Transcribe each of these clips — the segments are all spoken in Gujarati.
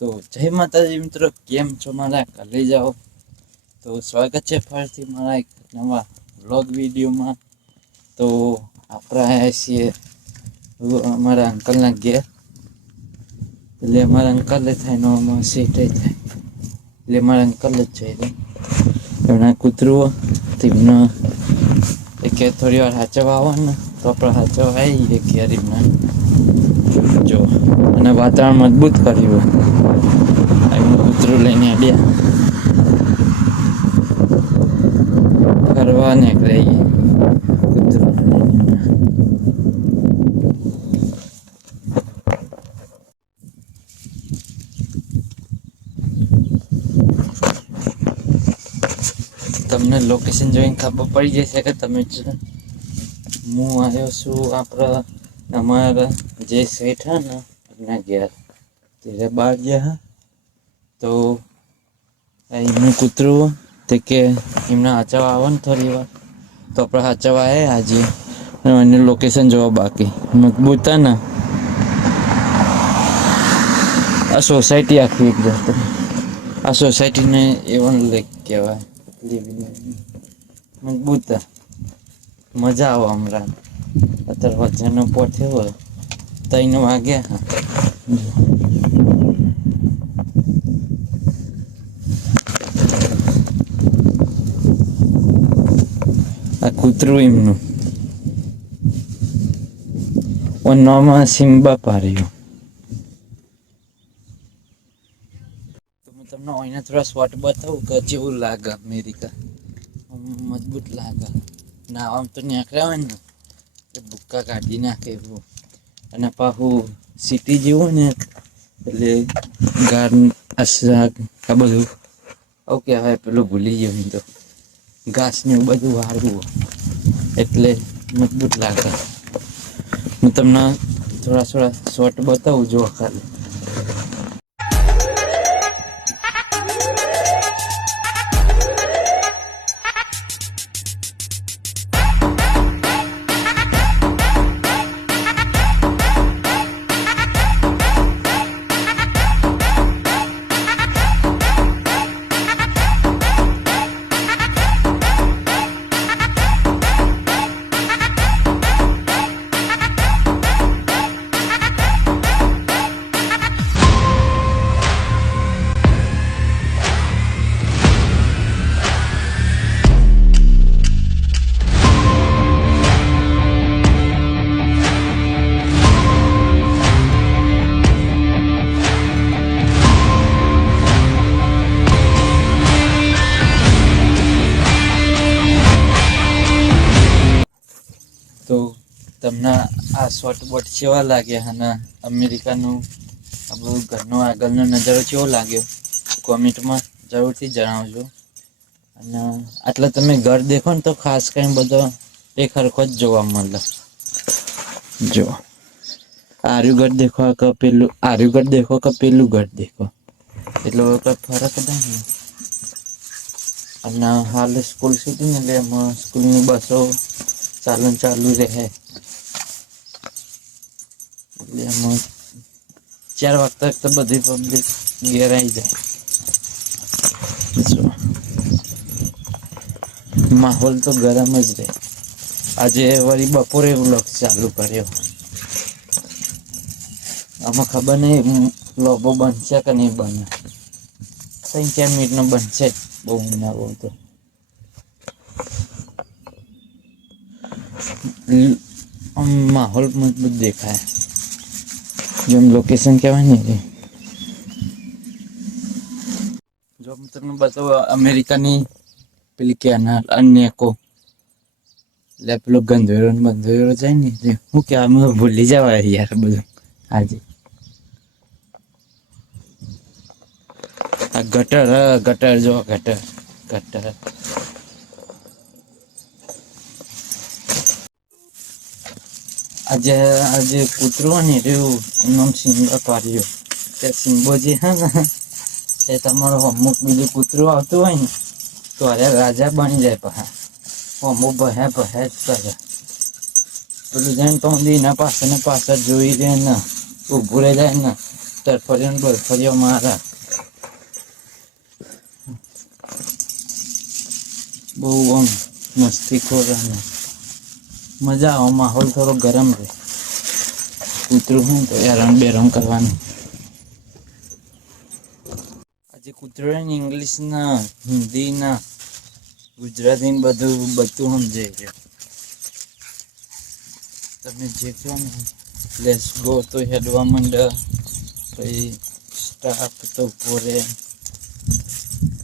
તો જય માતાજી મિત્રો, કેમ છો મારા ઘરે જાઓ? તો સ્વાગત છે ફરીથી મારા એક નવા વ્લોગ વિડીયોમાં. તો આપણે આવ્યા છીએ અમારા અંકલના ઘેર. એટલે અમારા અંકલે થાય, નો આમાં સેટ થાય. એટલે મારા અંકલ જ જઈ એમના કૂતરું તેમનો કે થોડી વાર હાચવા આવવાના, તો આપણે હાચવા આવીએ ઘેર એમના. જો, અને વાતાવરણ મજબૂત કર્યું એમનું કૂતરું લઈને આવ્યા. ફરવા નીકળે તમને લોકેશન જોઈને ખબર પડી જશે કે તમે હું આવ્યો છું આપણા અમારા જે સ્વીટ હા ને, એમના ઘેર. ત્યારે બહાર ગયા તો એમનું કૂતરું તે કે એમના હાચવા આવો ને થોડી વાર. તો આપણે હાચવા આવે આજે. અને લોકેશન જોવા બાકી. મજબૂત ને. આ સોસાયટી આખી એક જાતે આ સોસાયટીને એવન લેક કહેવાય. મજબૂત મજા આવે હમણાં અત્યારે વજનનો પોઠ્યો હોય ત્રણ વાગ્યા આ કૂતરું એમનું. ઓનામાં સિમ્બા પાર્યો. તમને અહીંના થોડા શોર્ટ બતાવું કે જેવું લાગે અમેરિકા. મજબૂત લાગે. ના, આમ તો નીકળ્યા હોય ને. એ ભૂક્કા કાઢી નાખે એવું. અને પાછું સિટી જેવું ને, એટલે ગાર અશાક આ બધું આવું કહેવાય, પેલું ભૂલી ગયો હું તો. ઘાસ ને એવું બધું વાળવું એટલે મજબૂત લાગે. હું તમને થોડા થોડા શોર્ટ બતાવું જો ખાલી. તમને આ શોર્ટ કેવા લાગ્યા અને અમેરિકાનું આપણું ઘરનો આગળનો નજારો કેવો લાગ્યો? કોમેન્ટમાં જરૂરથી જણાવજો. અને આટલા તમે ઘર દેખો ને તો ખાસ કરીને બધો એક હરખો જ જોવા મળે. જો. આર્યું ઘર દેખો કે પેલું, આર્યું ઘર દેખો કે પેલું ઘર દેખો? એટલો કોઈ ફરક નહીં. અને હાલ સ્કૂલ સુધી ને એટલે એમાં સ્કૂલની બસો ચાલુ ચાલુ રહે. એટલે એમાં ચાર વાગતા તો બધી પબ્લિક ઘેર આવી જાય. માહોલ તો ગરમ જ રહે આજે વળી બપોરે વ્લોગ ચાલુ કર્યો. આમાં ખબર નહીં લોબો બનશે કે નહીં બને. ત્રણ ચાર મિનિટનો બનશે. બહુ ના બહુ તો. માહોલ મજબૂત દેખાય. જેમ લોકેશન કહેવાય ને. જો હું તમને બતાવું અમેરિકાની પેલી કેનાલ અન્યકો એટલે પેલો ગંધવેરો ને બંધેરો જાય ને તે હું કે અમે ભૂલી જવાય યાર બધું. આજે. આ ગટર ગટર જો ગટર ગટર. આજે આજે કૂતરો ને રહ્યું નામ પાડ્યો. તે સિંબો જે હે ને, એ તમારો અમુક બીજું કૂતરું આવતું હોય ને, તો અરે રાજા બની જાય પહા. અમુક ભહે ભહે જ કરે. પેલું જઈને તો ઊંધી એના પાસે ને પાછળ જોઈ રહે ને, ઊભું રહી જાય ને તો તરફરિયો ને બરફર્યો મારા. બહુ આમ મસ્તી ખોરાને. મજા આવે, માહોલ થોડો ગરમ રહે. કૂતરું હોય તો યાર રંગ બેરાન કરવાનું. આજે કૂતરું ને ઇંગ્લિશના, હિન્દીના ગુજરાતી બધું બધું સમજે છે. તમે જે કહો ને લેસ ગો તો હેડવા માંડે, પછી સ્ટાફ તો પોરે.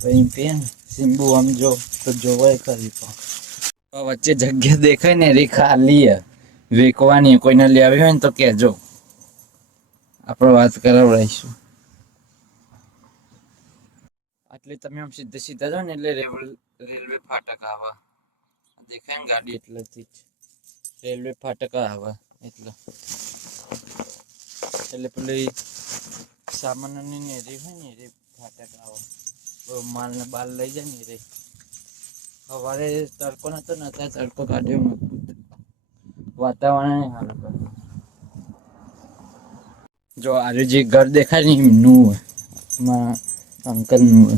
પછી પેન સિમ્બુ આમ જો, તો જોવાય કરી પણ. વચ્ચે જગ્યા દેખાય ને એ ખાલી વેકવાની કોઈને લેવી હોય ને તો કહેજો. આપણે વાત કરાવડાવીશું. એટલે તમે આમ સીધે સીધા જાઓ ને, એટલે રેલ- રેલવે ફાટક આવે. દેખાય ને ગાડી? એટલેથી જ. રેલવે ફાટક આવે, એટલે. એટલે પેલી સામાનની નેરી હોય ને એ ફાટક આવે. માલ ને બાલ લઈ જાય ને રે સવારે તડકો નતો, ને અત્યારે તડકો કાઢ્યો મજબૂત વાતાવરણ કરે. જો આજે જે ઘર દેખાય ને એમનું મારા અંકલનું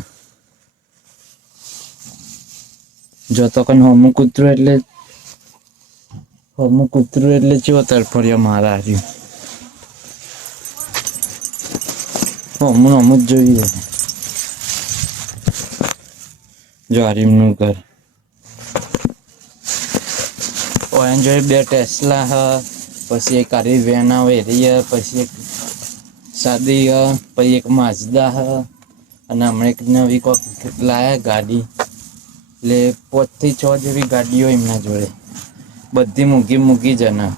જો તો કઈ હોમું કૂતરું એટલે, હોમું કૂતરું એટલે ચેવો તરફડિયો મારા હાર્યું હોમું હોમું જ જોઈએ. જો હારીમનું ઘર. જોઈ બે ટેસ્લા હ, પછી એક આરી વેન આવે એરી હ, પછી એક સાદી હ, પછી એક માઝદા હ, અને હમણાં એક નવી કોક લાયા ગાડી. એટલે પોચથી છ જેવી ગાડીઓ એમના જોડે. બધી મૂકી મૂકી જ એના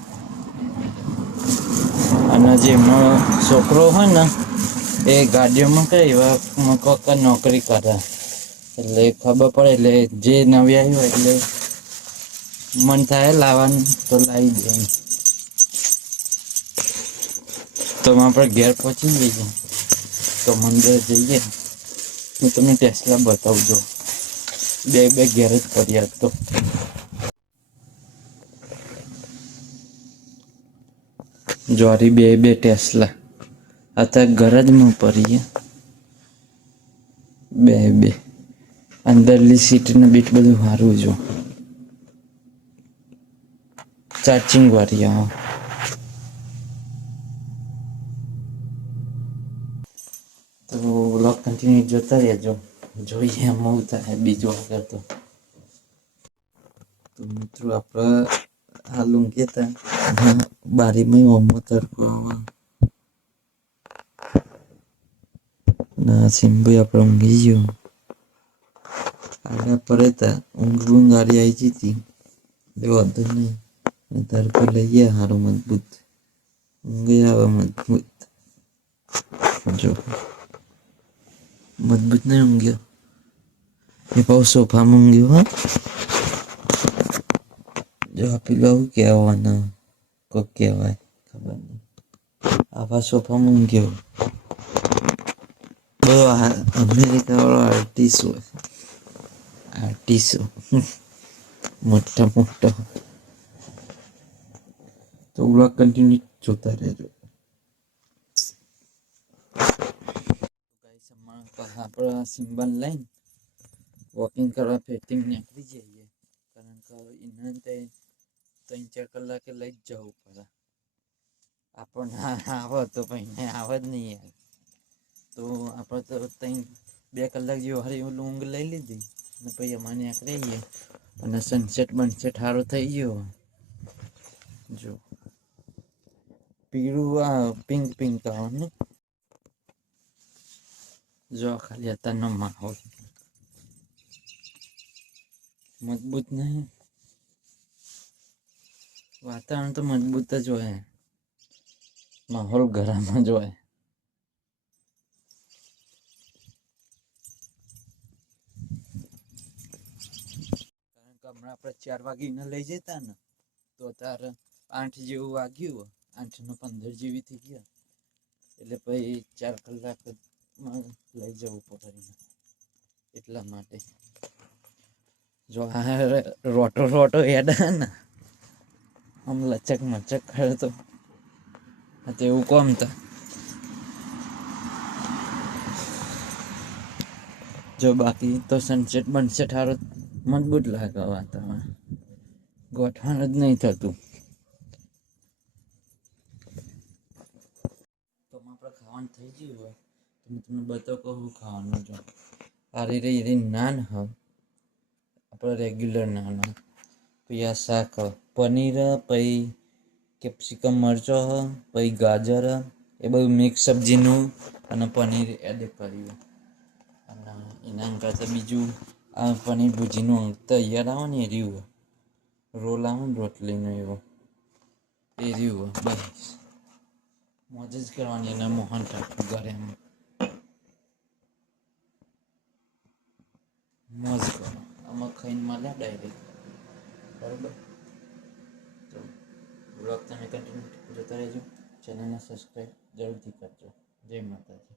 અને જે એમનો છોકરો હોય ને, એ ગાડીઓમાં કઈ એવા કોક નોકરી કરે. એટલે ખબર પડે એટલે જે નવી આવી હોય એટલે મન થાય લાવવાનું, તો લાવી દે તો આપણે ઘેર પહોંચી જઈએ. તો મંદિર જઈએ. હું તમને ટેસ્લા બતાવજો બે બે ઘેર જ કર્યા તો. જોરી બે બે ટેસ્લા. અત્યારે ઘર જ માં પડીએ બે બે. અંદરલી સીટ ને બીટ બધું સારું જો ચાર્જિંગ વાળી હા. તો વ્લોગ કન્ટિન્યુ જોતા રહેજો. જોઈએ એમ થાય બીજું આગળ તો. તો મિત્રો આપણે આ લુંગી હતા બારીમાં ઓમો તડકો ના સિમ્બુ આપણે ઊંઘી ગયો. આગળ પડે તા. ઊંઘ ઊંઘ આવી જતી એ વાંધો નહીં તડકો લઈએ સારું મજબૂત ઊંઘી આવે મજબૂત જો મજબૂત નહીં ઊંઘ્યો એ બહુ સોફામાં ઊંઘ્યો હા જો આ પેલું આવું કહેવાના કોક કહેવાય ખબર નહીં આવા સોફામાં ઊંઘ્યો બધો આ અમેરિકા વાળો આર્ટિસ્ટ હોય આર્ટિસ્ટ મોટા મોટા તો વ્લોગ કન્ટિન્યુ જોતા રહેજો આપણે સિમ્બલ લઈને વોકિંગ કરવા ફેટિંગ નીકળી જઈએ કારણ કે એને તે ત્રણ ચાર કલાકે લઈ જ જવું પડે આપણને આવે તો ભાઈને આવે જ નહીં યાર તો આપણે તો ત્રણ બે કલાક જેવું હારી ઓલું ઊંઘ લઈ લીધી અને પછી અમારે નીકળીએ અને સનસેટ બનસેટ સારો થઈ ગયો જો પીળું આ પિંક પિંક આવે ને જો ખાલી અત્યારનો માહોલ મજબૂત નહીં વાતાવરણ તો મજબૂત જ હોય માહોલ ગરમ જ હોય કારણ કે હમણાં આપણે ચાર વાગીને લઈ જતા ને તો તારે આઠ જેવું વાગ્યું આઠને પંદર જેવી થઈ ગયા. એટલે પછી ચાર કલાકમાં લઈ જવું પકડીને. એટલા માટે. જો આ રોટો રોટો એડા ને. આમ લચક મચક તો. એવું કોમ તા. જો બાકી તો સનસેટ બનસેટ સારો મજબૂત લાગે વાતાવરણ. ગોઠવાનું જ નહીં થતું. ખાવાનું થઈ ગયું હોય, તો હું તમને બતાવ કહું ખાવાનું જો આ રે રે રે નાન હ આપણે રેગ્યુલર નાન હ પૈયા શાક, પનીર પછી કેપ્સિકમ મરચો હ પછી ગાજર, એ બધું મિક્સ સબ્જીનું અને પનીર એડ કર્યું. અને એના કરતાં બીજું આ પનીર ભુજીનું તૈયાર આવે ને એ રહ્યું. રોલ આવે ને રોટલીનું એવો. એ રહ્યું, બસ. મોજ જ કરવાની અને મોહન ઠાકુર ઘરે મોજ કરો આમાં ખાઈને મળ્યા ડાયરેક્ટ બરાબર? તો બ્લોગ તમે કન્ટિન્યુ જોતા રહેજો. ચેનલને સબસ્ક્રાઈબ જરૂરથી કરજો. જય માતાજી.